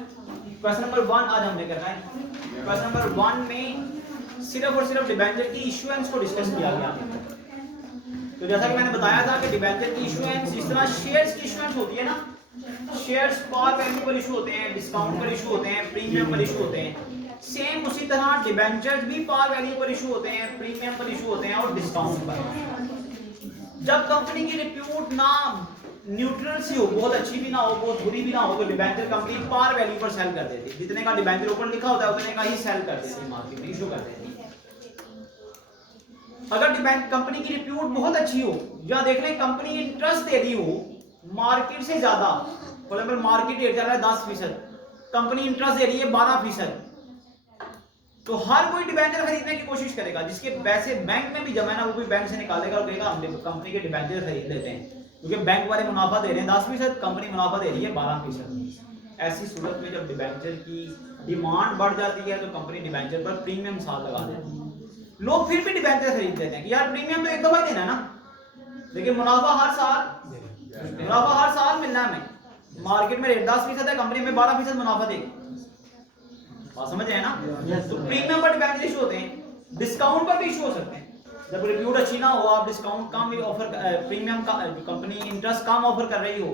Question number 1 आज हमने करना है। क्वेश्चन नंबर 1 में सिर्फ और सिर्फ डिबेंचर की इशुएंस को डिस्कस किया गया। तो जैसा कि मैंने बताया था कि डिबेंचर की इशुएंस जिस तरह शेयर्स की इशुएंस होती है ना, शेयर्स पार वैल्यू पर इशू होते हैं, डिस्काउंट पर इशू होते हैं, प्रीमियम पर इशू होते हैं, सेम उसी तरह डिबेंचर्स भी पार वैल्यू पर इशू होते हैं, प्रीमियम पर इशू होते हैं और डिस्काउंट पर। जब कंपनी की रिप्यूट ना न्यूट्रल सी हो, बहुत अच्छी भी ना हो, बहुत बुरी भी ना हो, तो डिबेंचर कंपनी पार वैल्यू पर सेल कर देती है। जितने का डिबेंचर ऊपर लिखा होता है उतने का ही सेल कर देती है, मार्केट में इशू कर देती है। अगर डिबेंचर कंपनी की रिप्यूट बहुत अच्छी हो, या देख लें कंपनी इंटरेस्ट दे रही हो मार्केट से ज्यादा, फॉर एग्जांपल मार्केट रेट चल रहा है 10%, कंपनी इंटरेस्ट दे रही है 12%, तो हर कोई डिबेंचर खरीदने की कोशिश करेगा। जिसके पैसे बैंक में भी जमा है ना, वो भी बैंक से निकालेगा और कहेगा हम कंपनी के डिबेंचर खरीद लेते हैं, क्योंकि बैंक वाले मुनाफा दे रहे हैं 10%, कंपनी मुनाफा दे रही है 12%। ऐसी सूरत में जब डिबेंचर की डिमांड बढ़ जाती है तो कंपनी डिबेंचर पर प्रीमियम साल लगा देती है। लोग फिर भी डिबेंचर खरीद लेते हैं कि यार प्रीमियम तो एक दफा देना है ना, लेकिन मुनाफा हर साल मिलना है हमें। मार्केट में रेट 10% है, कंपनी में 12% मुनाफा देगी। बात समझ रहे हैं ना? तो प्रीमियम पर डिबेंचर इशू होते हैं, डिस्काउंट पर भी इशू हो सकते हैं। जब रिप्यूट अच्छी ना हो, आप डिस्काउंट कम ऑफर, प्रीमियम का कंपनी इंटरेस्ट कम ऑफर कर रही हो,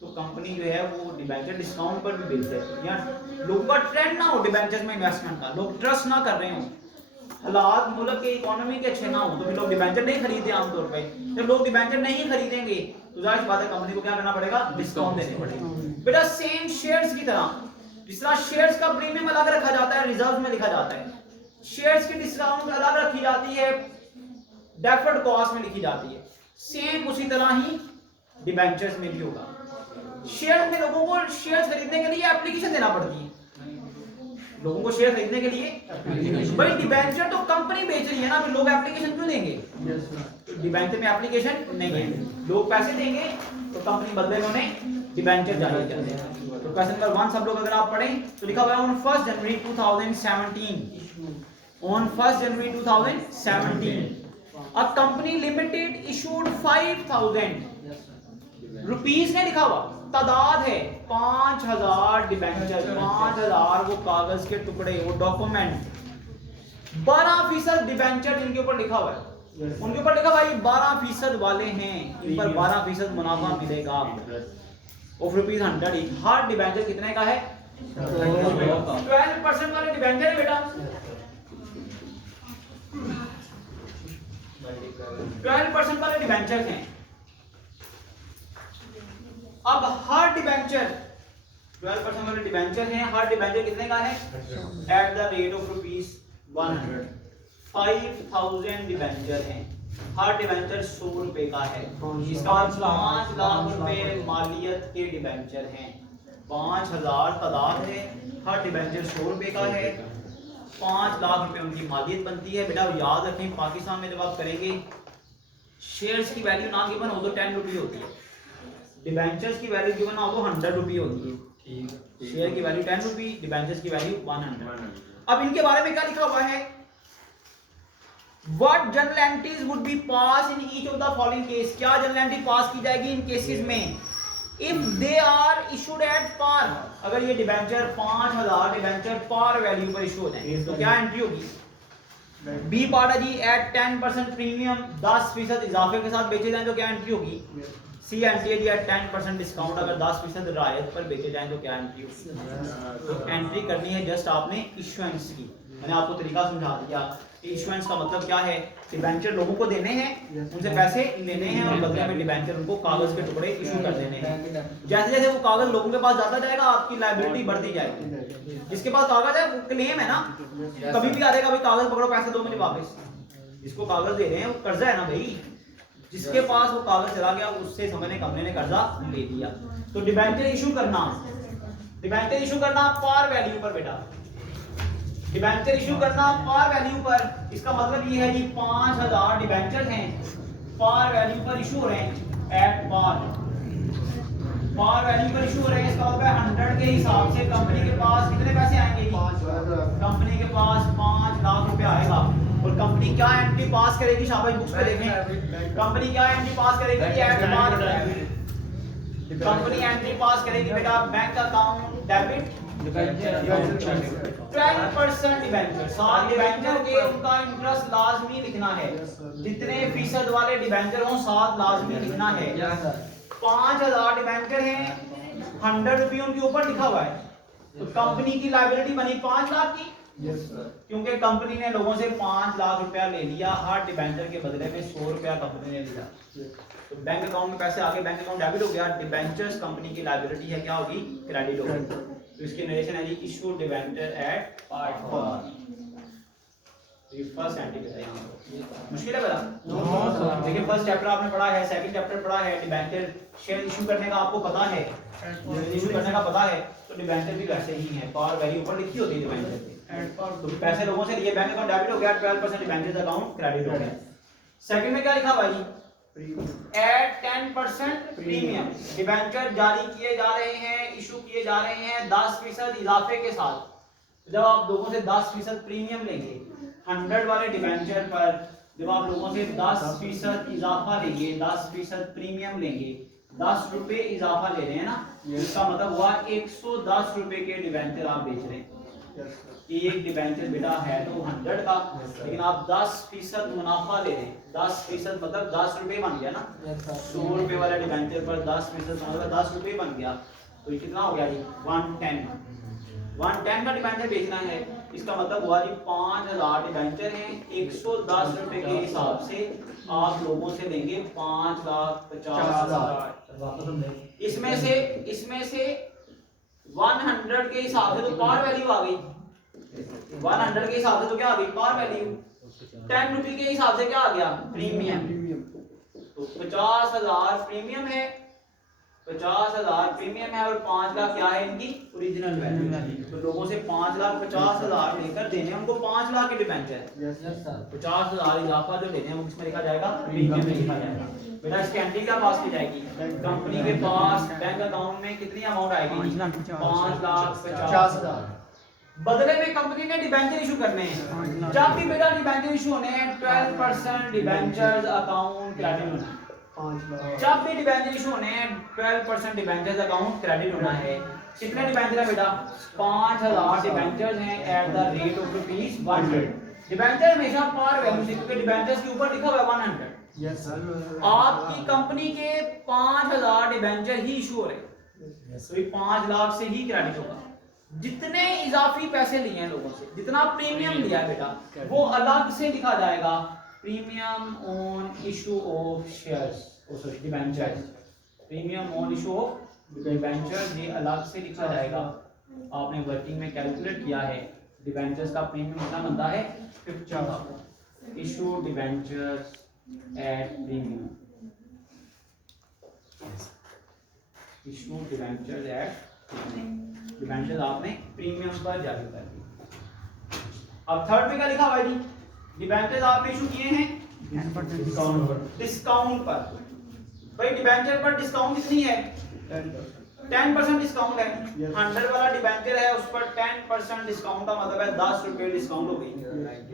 तो कंपनी जो है वो डिबेंचर डिस्काउंट पर भी बेचते हैं। या लोगों का ट्रेंड ना हो डिबेंचर्स में इन्वेस्टमेंट का, लोग ट्रस्ट ना कर रहे हो, हालात मुल्क के इकोनॉमी के अच्छे ना हो, तो भी लोग डिबेंचर नहीं खरीदते आमतौर पे। जब लोग डिबेंचर नहीं खरीदेंगे तो जाहिर बात है कंपनी को क्या करना पड़ेगा, डिस्काउंट देने पड़ेगा। बेटा सेम शेयर्स की तरह, जिस तरह शेयर्स का प्रीमियम अलग रखा जाता है, रिजर्व में लिखा जाता है, शेयर्स की डिस्काउंट अलग रखी जाती है, डेफर्ड कॉस्ट में लिखी जाती है, सेम उसी तरह ही डिबेंचर्स में भी होगा। शेयर में लोगों को शेयर खरीदने के लिए एप्लीकेशन देना पड़ती है। लोगों को शेयर खरीदने के लिए भाई डिबेंचर तो कंपनी बेच रही है ना, फिर लोग एप्लीकेशन क्यों देंगे? तो डिबेंचर में एप्लीकेशन नहीं है, लोग पैसे देंगे तो कंपनी बदले में उन्हें डिबेंचर जारी करते हैं। तो क्वेश्चन नंबर 1 सब लोग अगर आप पढ़ें तो लिखा हुआ है on 1 January 2017, on 1 January 2017 a company limited issued 5000 rupees ने लिखा हुआ, तादाद है 5000 डिबेंचर, 5000 वो कागज के टुकड़े, वो डॉक्यूमेंट, 12% डिबेंचर जिनके ऊपर लिखा हुआ है, उनके ऊपर लिखा हुआ है 12% वाले हैं, इन पर 12% मुनाफा मिलेगा ऑफ ₹100 ईच। हर डिबेंचर कितने का है? 12% वाले डिबेंचर है बेटा, 12% वाले डिबेंचर हैं। अब हर डिबेंचर 12% वाले डिबेंचर हैं, हर डिबेंचर कितने का है? At the rate of ₹100, 5000 debenture हैं, हर डिबेंचर 100 रुपए का है। इसका 5 लाख रुपए मालियत के डिबेंचर हैं, 5000 तादाद है, हर डिबेंचर 100 रुपए का है, 5 लाख रुपए उनकी मालियत बनती है। बेटा याद रखें, पाकिस्तान में जब आप करेंगे शेयर्स की वैल्यू ना गिवन हो तो 10 रुपये होती है, डिबेंचर्स की वैल्यू गिवन हो तो 100 रुपये होती है। शेयर की वैल्यू 10 रुपये, डिबेंचर्स की वैल्यू 100। अब इनके बारे में क्या लिखा हुआ है? What journal entries would be passed in each of the following case? क्या जर्नल एंट्री पास की जाएगी इन केसेस में? If they are issued at par, अगर ये डिबेंचर 5000 डिबेंचर पार वैल्यू पर इशू हो जाए तो क्या एंट्री होगी? बी पार्ट है जी, एट 10% प्रीमियम, 10% इजाफे के साथ बेचे जाएं तो क्या एंट्री होगी? सी एंट्री है जी, एट 10% डिस्काउंट, अगर 10% रियायत पर बेचे जाएं तो क्या एंट्री होगी? तो एंट्री करनी है जस्ट आपने इशुएंस की। मैंने आपको तरीका समझा दिया। इशुएंस का मतलब क्या है? डिबेंचर लोगों को देने हैं, उनसे पैसे लेने हैं और बदले में डिबेंचर उनको कागज के टुकड़े इशू कर देने हैं। जैसे जैसे वो कागज लोगों के पास जाता जाएगा आपकी लायबिलिटी बढ़ती जाएगी। जिसके पास कागज है वो क्लेम है ना, कभी भी आ जाएगा भाई कागज पकड़ो पैसे दो मुझे वापस। जिसको कागज दे रहे हैं वो कर्जा है ना भाई, जिसके पास वो कागज चला गया उससे समझने कंपनी ने कर्जा ले लिया। तो डिबेंचर इशू करना, डिबेंचर इशू करना पार वैल्यू पर बेटा, डिबेंचर इशू करना पार वैल्यू पर। इसका मतलब ये है जी 5000 डिबेंचर हैं, पार वैल्यू पर इशू हो रहे हैं, एट पार, पार वैल्यू पर इशू हो रहे हैं। इसका मतलब 100 के हिसाब से कंपनी के पास कितने पैसे आएंगे जी? कंपनी के पास 5 लाख रुपए आएगा। और कंपनी क्या एंट्री पास करेगी? शाबाश बुक्स पे देखें, कंपनी क्या एंट्री पास करेगी? At par company entry pass करेगी बेटा, बैंक अकाउंट डेबिट 12% डिबेंचर, सात डिबेंचर के उनका इंटरेस्ट लाजमी लिखना है। जितने फीसद वाले डिबेंचर हों 7 लाजमी लिखना है। 5000 डिबेंचर हैं, 100 रुपये उनके ऊपर लिखा हुआ है, तो कंपनी की लायबिलिटी बनी 5 लाख की। क्योंकि कंपनी ने लोगों से 5 लाख रुपया ले लिया, हर डिबेंचर के बदले में 100 रुपया कंपनी ने लिया, तो बैंक अकाउंट में पैसे आगे, बैंक अकाउंट डेबिट हो गया। डिबेंचर्स कंपनी की लायबिलिटी है, क्या होगी? क्रेडिट होगी। तो इसकी नरेशन है जी, इशू डिबेंचर एट पार्ट। ये फर्स्ट एंटिटी है। यहाँ मुश्किल है बड़ा, देखिए फर्स्ट चैप्टर आपने पढ़ा है, सेकंड चैप्टर पढ़ा है, डिबेंचर शेयर इशू करने का आपको पता है, इशू करने का पता है, तो डिबेंचर भी वैसे ही है, पार वैल्यू ऊपर लिखी होती है डिबेंचर की। तो पैसे लोगों से लिए, बैंक अकाउंट डेबिट हो गया, 12% डिबेंचर्स अकाउंट क्रेडिट हो गया। सेकंड में क्या लिखा हुआ जी? एट 10% प्रीमियम, डिबेंचर जारी किए जा रहे हैं, इशू किए जा रहे हैं 10% इजाफे के साथ। जब आप लोगों से 10% प्रीमियम लेंगे 100 वाले डिबेंचर पर, जब आप लोगों से 10% इजाफा लेंगे, 10% प्रीमियम लेंगे, 10 रुपए इजाफा ले रहे हैं ना, इसका मतलब हुआ 110 रुपए के डिबेंचर आप बेच रहे हैं। एक डिबेंचर बेटा है तो 100 का, लेकिन आप 10% मुनाफा ले रहे हैं, 10% मतलब 10 रुपए बन गया ना। 100 रुपए वाले डिबेंचर पर 10% मतलब 10 रुपए बन गया, तो ये कितना हो गया जी? 110 का डिबेंचर बेचना है। इसका मतलब हुआ जी 5000 डिबेंचर हैं, 110 रुपए के हिसाब से आप लोगों से लेंगे 5,50,000। इसमें से 100 के हिसाब से तो पार वैल्यू आ गई, 100 के हिसाब से तो क्या आ गई? Par value. 10 रुपए के हिसाब से क्या आ गया? प्रीमियम। तो 50,000 प्रीमियम है, 50,000 प्रीमियम है, और 5 लाख क्या है इनकी ओरिजिनल वैल्यू। तो लोगों से 5,50,000 लेकर देने उनको 5 लाख के डिबेंचर। 50,000 इजाफा जो लेने हैं वो किसमें लिखा जाएगा? प्रीमियम में लिखा जाएगा। बेटा इसकी एंट्री क्या पास की जाएगी? कंपनी के पास बैंक अकाउंट में कितनी अमाउंट आएगी? 5,50,000। बदले में कंपनी ने डिबेंचर इशू करने हैं। जब भी बेटा डिबेंचर इशू होने हैं 12% डिबेंचर्स अकाउंट क्रेडिट होना है। जब भी डिबेंचर इशू होने हैं 12% डिबेंचर्स अकाउंट क्रेडिट होना है। कितने डिबेंचर है बेटा? 5,000 डिबेंचर्स हैं at the rate of ₹100। Debenture हमेशा पार वैल्यू से, क्योंकि डिबेंचर्स के ऊपर लिखा हुआ है 100। Yes sir. आपकी कंपनी के 5,000 डिबेंचर ही इशू हो रहे हैं, तो ये 5 लाख से ही क्रेडिट होगा। जितने इजाफी पैसे लिए हैं लोगों से, जितना प्रीमियम लिया है बेटा, वो अलग से लिखा जाएगा, premium on issue of shares, sorry debentures. Premium on issue of debentures ये अलग से लिखा जाएगा। आपने वर्किंग में कैलकुलेट किया है, डिबेंचर्स का प्रीमियम कितना बनता है? 50। Issue debentures at premium, issue debentures at debentures आपने प्रीमियम पर जारी कर दी। अब थर्ड में क्या लिखा हुआ है जी? डिबेंचर्स आपने इशू किए हैं डिस्काउंट पर। भाई डिबेंचर पर डिस्काउंट कितनी है? 10% डिस्काउंट है। 100 वाला डिबेंचर है, उस पर 10% डिस्काउंट का मतलब है 10 रुपए डिस्काउंट हो गई।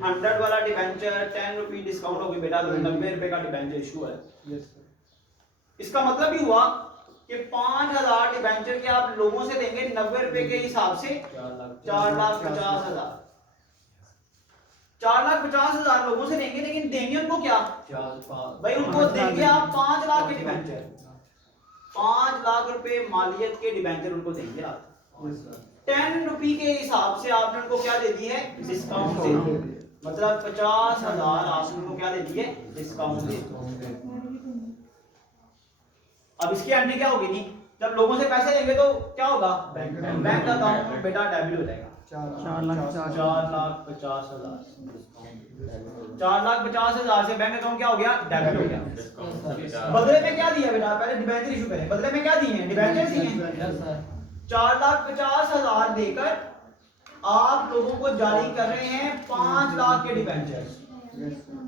100 वाला डिबेंचर 10 रुपए डिस्काउंट हो गई बेटा, 90 रुपए का डिबेंचर इशू है। इसका मतलब भी हुआ कि 5,000 डिबेंचर के आप लोगों से देंगे 90 रुपए के हिसाब से 4,50,000। 4,50,000 लोगों से देंगे, लेकिन देंगे उनको क्या? भाई उनको देंगे आप 5 लाख के डिबेंचर, 5 लाख रुपए मालियत के डिबेंचर उनको देंगे आप। 10 रुपए के हिसाब से आपने उनको क्या दे दी है? डिस्काउंट दे दी। मतलब 50,000 आपने उनको क्या दे दी है? डिस्काउंट दे दी। अब इसकी एंट्री क्या होगी जी? जब लोगों से पैसे लेंगे तो क्या होगा? बैंक अकाउंट में बेटा डेबिट हो जाएगा 4,50,000। 4,50,000 से बैंक अकाउंट क्या हो गया? डेबिट हो गया। बदले में क्या दिया बेटा? पहले डिबेंचर इशू करें, बदले में क्या दिए हैं? डिबेंचर दिए हैं। 4,50,000 देकर आप लोगों को जारी कर रहे हैं 5 लाख के डिबेंचर।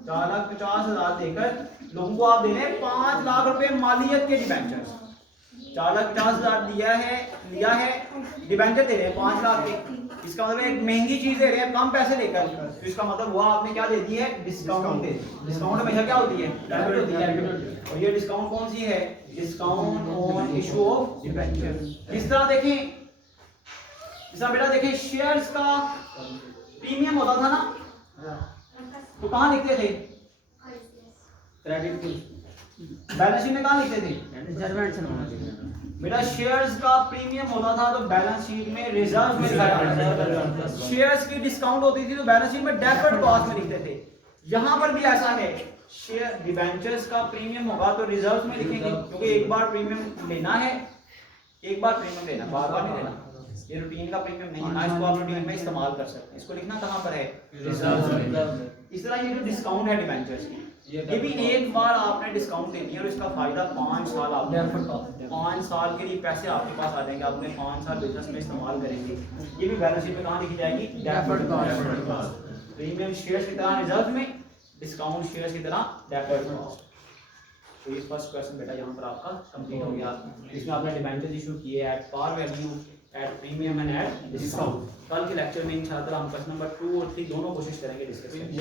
4,50,000 देकर लोगों को आप दे रहे हैं 5 लाख रुपए मालियत के डिबेंचर। 4,50,000 लिया है डिबेंचर दे रहे हैं 5 लाख के। इसका मतलब एक महंगी चीज दे रहे हैं कम पैसे लेकर, तो इसका मतलब हुआ आपने क्या दे दी है? डिस्काउंट दे दी। डिस्काउंट हमेशा क्या होती है? डेबिट होती है। और ये डिस्काउंट कौन सी है? Discount on issue of debenture. किस तरह देखें, जैसा बेटा देखिए शेयर्स का प्रीमियम होता था ना, तो कहाँ लिखते थे? क्रेडिट बैलेंस शीट में कहाँ लिखते थे बेटा? शेयर्स का प्रीमियम होता था तो बैलेंस शीट में रिजर्व में लिखा जाता था। शेयर्स की डिस्काउंट होती थी तो बैलेंस शीट में डेफर्ड कॉस्ट में लिखते थे। यहाँ पर भी ऐसा है, शेयर डिबेंचर्स का प्रीमियम होगा तो रिजर्व में लिखेंगे, क्योंकि एक बार प्रीमियम लेना है, एक बार प्रीमियम लेना, बार बार नहीं लेना। ये रूटीन का प्रीमियम नहीं है ना, इसको आप रूटीन में इस्तेमाल कर सकते हैं। इसको लिखना कहाँ पर है? रिजर्व में। इस तरह ये जो डिस्काउंट है डिबेंचर्स की, ये भी एक बार आपने डिस्काउंट देनी है और इसका फायदा 5 साल आपको, 5 साल के लिए पैसे आपके पास आ जाएंगे, आपने 5 साल बिजनेस में इस्तेमाल करेंगे। ये भी बैलेंस शीट में कहाँ लिखी जाएगी? Deferred cost. प्रीमियम शेयर्स की तरह रिजर्व में, डिस्काउंट शेयर्स की तरह डेफर्ड कॉस्ट। तो ये फर्स्ट क्वेश्चन बेटा यहाँ पर आपका कंप्लीट हो गया। इसमें आपने डिबेंचर्स इशू किए at par value, at premium and at discount. कल के लेक्चर में इंशाल्लाह हम क्वेश्चन नंबर 2 और 3 दोनों कोशिश करेंगे डिस्कस करने की।